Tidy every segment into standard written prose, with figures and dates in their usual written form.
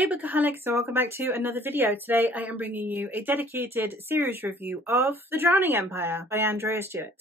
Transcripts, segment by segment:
Hey Bookaholics, and welcome back to another video. Today I am bringing you a dedicated series review of The Drowning Empire by Andrea Stewart.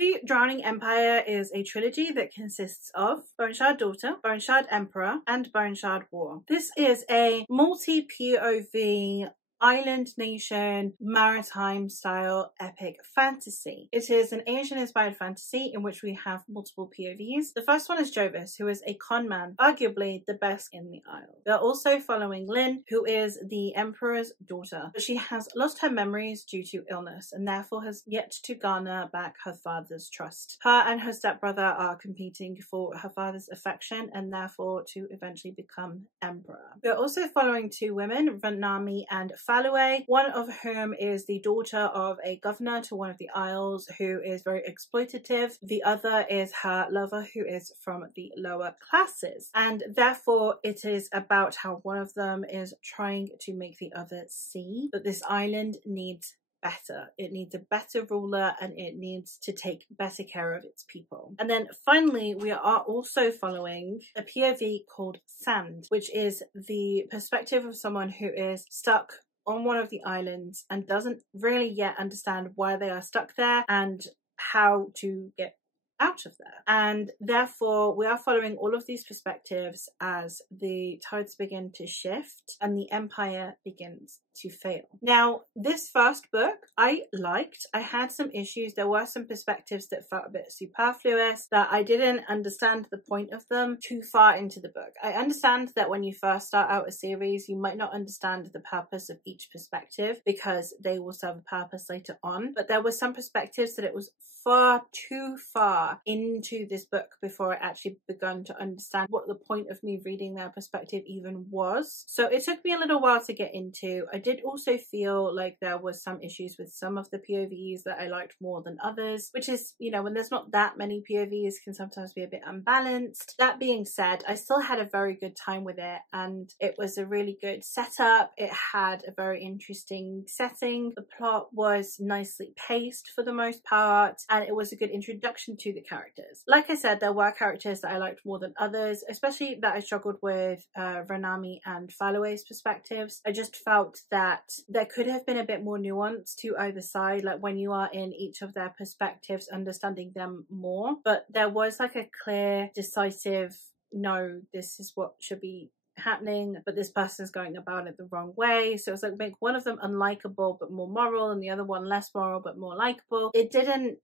The Drowning Empire is a trilogy that consists of Bone-Shard Daughter, Bone-Shard Emperor, and Bone-Shard War. This is a multi-POV island nation maritime style epic fantasy. It is an Asian inspired fantasy in which we have multiple POVs. The first one is Jovis, who is a con man, arguably the best in the Isle. We are also following Lynn, who is the Emperor's daughter, but she has lost her memories due to illness and therefore has yet to garner back her father's trust. Her and her stepbrother are competing for her father's affection and therefore to eventually become emperor. We are also following two women, Ranami and Falloway, one of whom is the daughter of a governor to one of the Isles who is very exploitative. The other is her lover, who is from the lower classes, and therefore it is about how one of them is trying to make the other see that this island needs better. It needs a better ruler and it needs to take better care of its people. And then finally we are also following a POV called Sand, which is the perspective of someone who is stuck on one of the islands and doesn't really yet understand why they are stuck there and how to get out of there. And therefore we are following all of these perspectives as the tides begin to shift and the empire begins to fail. Now, this first book I liked. I had some issues. There were some perspectives that felt a bit superfluous, that I didn't understand the point of them too far into the book. I understand that when you first start out a series, you might not understand the purpose of each perspective because they will serve a purpose later on. But there were some perspectives that it was far too far into this book before I actually begun to understand what the point of me reading their perspective even was. So it took me a little while to get into. I did also feel like there was some issues with some of the POVs that I liked more than others, which is, you know, when there's not that many POVs can sometimes be a bit unbalanced. That being said, I still had a very good time with it and it was a really good setup. It had a very interesting setting. The plot was nicely paced for the most part and it was a good introduction to the characters. Like I said, there were characters that I liked more than others, especially that I struggled with Ranami and Falloway's perspectives. I just felt that there could have been a bit more nuance to either side, like when you are in each of their perspectives, understanding them more. But there was like a clear, decisive, no, this is what should be happening, but this person's going about it the wrong way. So it was like make one of them unlikable but more moral and the other one less moral but more likable. It didn't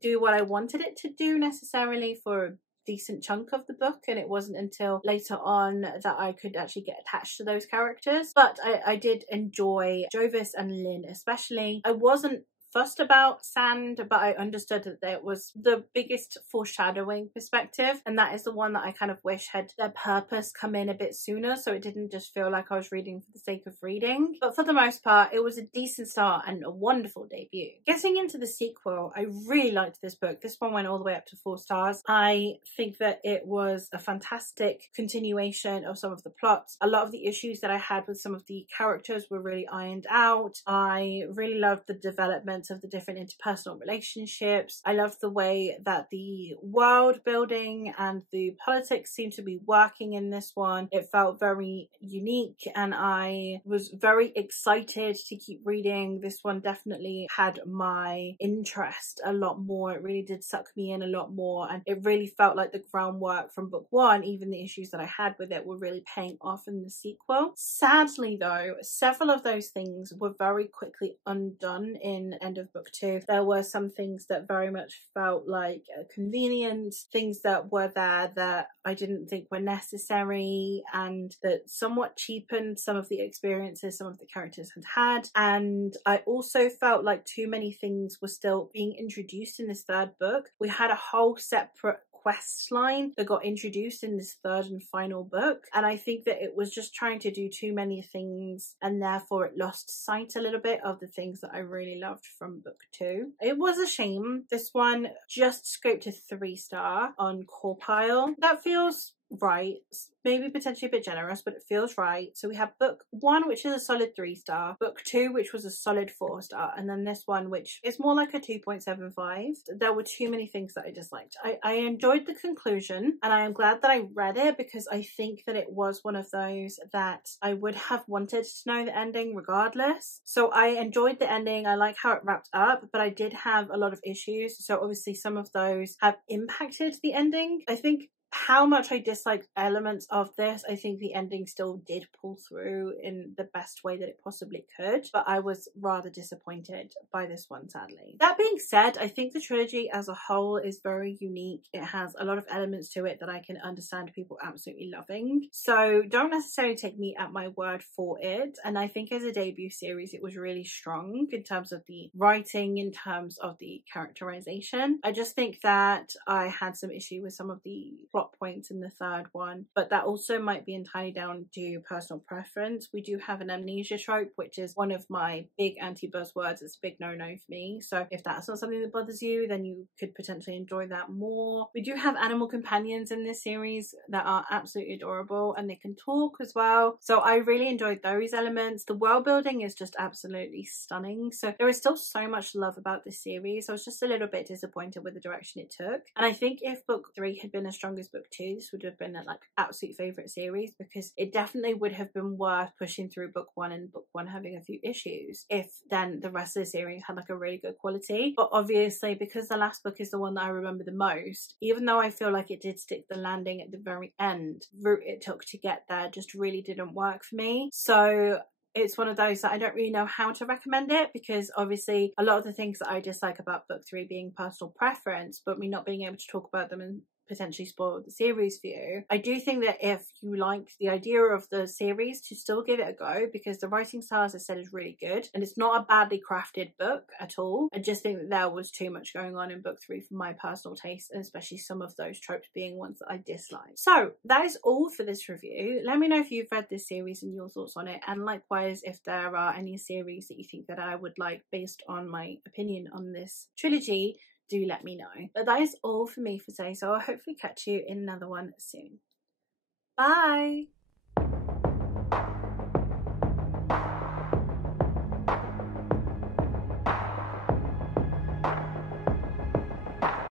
do what I wanted it to do necessarily for a decent chunk of the book, and it wasn't until later on that I could actually get attached to those characters. But I did enjoy Jovis and Lynn especially. I wasn't fussed about Sand, but I understood that it was the biggest foreshadowing perspective, and that is the one that I kind of wish had their purpose come in a bit sooner, so it didn't just feel like I was reading for the sake of reading. But for the most part, it was a decent start and a wonderful debut. Getting into the sequel, I really liked this book. This one went all the way up to 4 stars. I think that it was a fantastic continuation of some of the plots. A lot of the issues that I had with some of the characters were really ironed out. I really loved the development of the different interpersonal relationships. I loved the way that the world building and the politics seemed to be working in this one. It felt very unique and I was very excited to keep reading. This one definitely had my interest a lot more. It really did suck me in a lot more and it really felt like the groundwork from book 1, even the issues that I had with it, were really paying off in the sequel. Sadly though, several of those things were very quickly undone in end of book 2. There were some things that very much felt like a convenience, things that were there that I didn't think were necessary and that somewhat cheapened some of the experiences some of the characters had had. And I also felt like too many things were still being introduced in this third book. We had a whole separate quest line that got introduced in this third and final book, and I think that it was just trying to do too many things and therefore it lost sight a little bit of the things that I really loved from book 2. It was a shame. This one just scraped a 3-star on Core Pile. That feels right, maybe potentially a bit generous, but it feels right. So we have book 1, which is a solid 3-star, book 2, which was a solid 4-star, and then this one, which is more like a 2.75. There were too many things that I disliked. I enjoyed the conclusion, and I am glad that I read it, because I think that it was one of those that I would have wanted to know the ending regardless. So I enjoyed the ending. I like how it wrapped up, but I did have a lot of issues. So obviously some of those have impacted the ending. I think how much I dislike elements of this, I think the ending still did pull through in the best way that it possibly could, but I was rather disappointed by this one, sadly. That being said, I think the trilogy as a whole is very unique. It has a lot of elements to it that I can understand people absolutely loving, so don't necessarily take me at my word for it. And I think as a debut series, it was really strong in terms of the writing, in terms of the characterization. I just think that I had some issue with some of the plot points in the third one, but that also might be entirely down to personal preference. We do have an amnesia trope, which is one of my big anti-buzzwords. It's a big no-no for me, so if that's not something that bothers you, then you could potentially enjoy that more. We do have animal companions in this series that are absolutely adorable, and they can talk as well, so I really enjoyed those elements. The world building is just absolutely stunning, so there is still so much love about this series. I was just a little bit disappointed with the direction it took, and I think if book 3 had been as strong as book 2, this would have been a absolute favorite series, because it definitely would have been worth pushing through book 1 and book 1 having a few issues if then the rest of the series had a really good quality. But obviously, because the last book is the one that I remember the most, even though I feel like it did stick the landing at the very end, the route it took to get there just really didn't work for me. So it's one of those that I don't really know how to recommend it, because obviously a lot of the things that I dislike about book 3 being personal preference, but me not being able to talk about them and potentially spoil the series for you. I do think that if you like the idea of the series, to still give it a go, because the writing style, as I said, is really good, and it's not a badly crafted book at all. I just think that there was too much going on in book 3 for my personal taste, and especially some of those tropes being ones that I dislike. So that is all for this review. Let me know if you've read this series and your thoughts on it, and likewise if there are any series that you think that I would like based on my opinion on this trilogy, do let me know. But that is all for me for today, so I'll hopefully catch you in another one soon. Bye!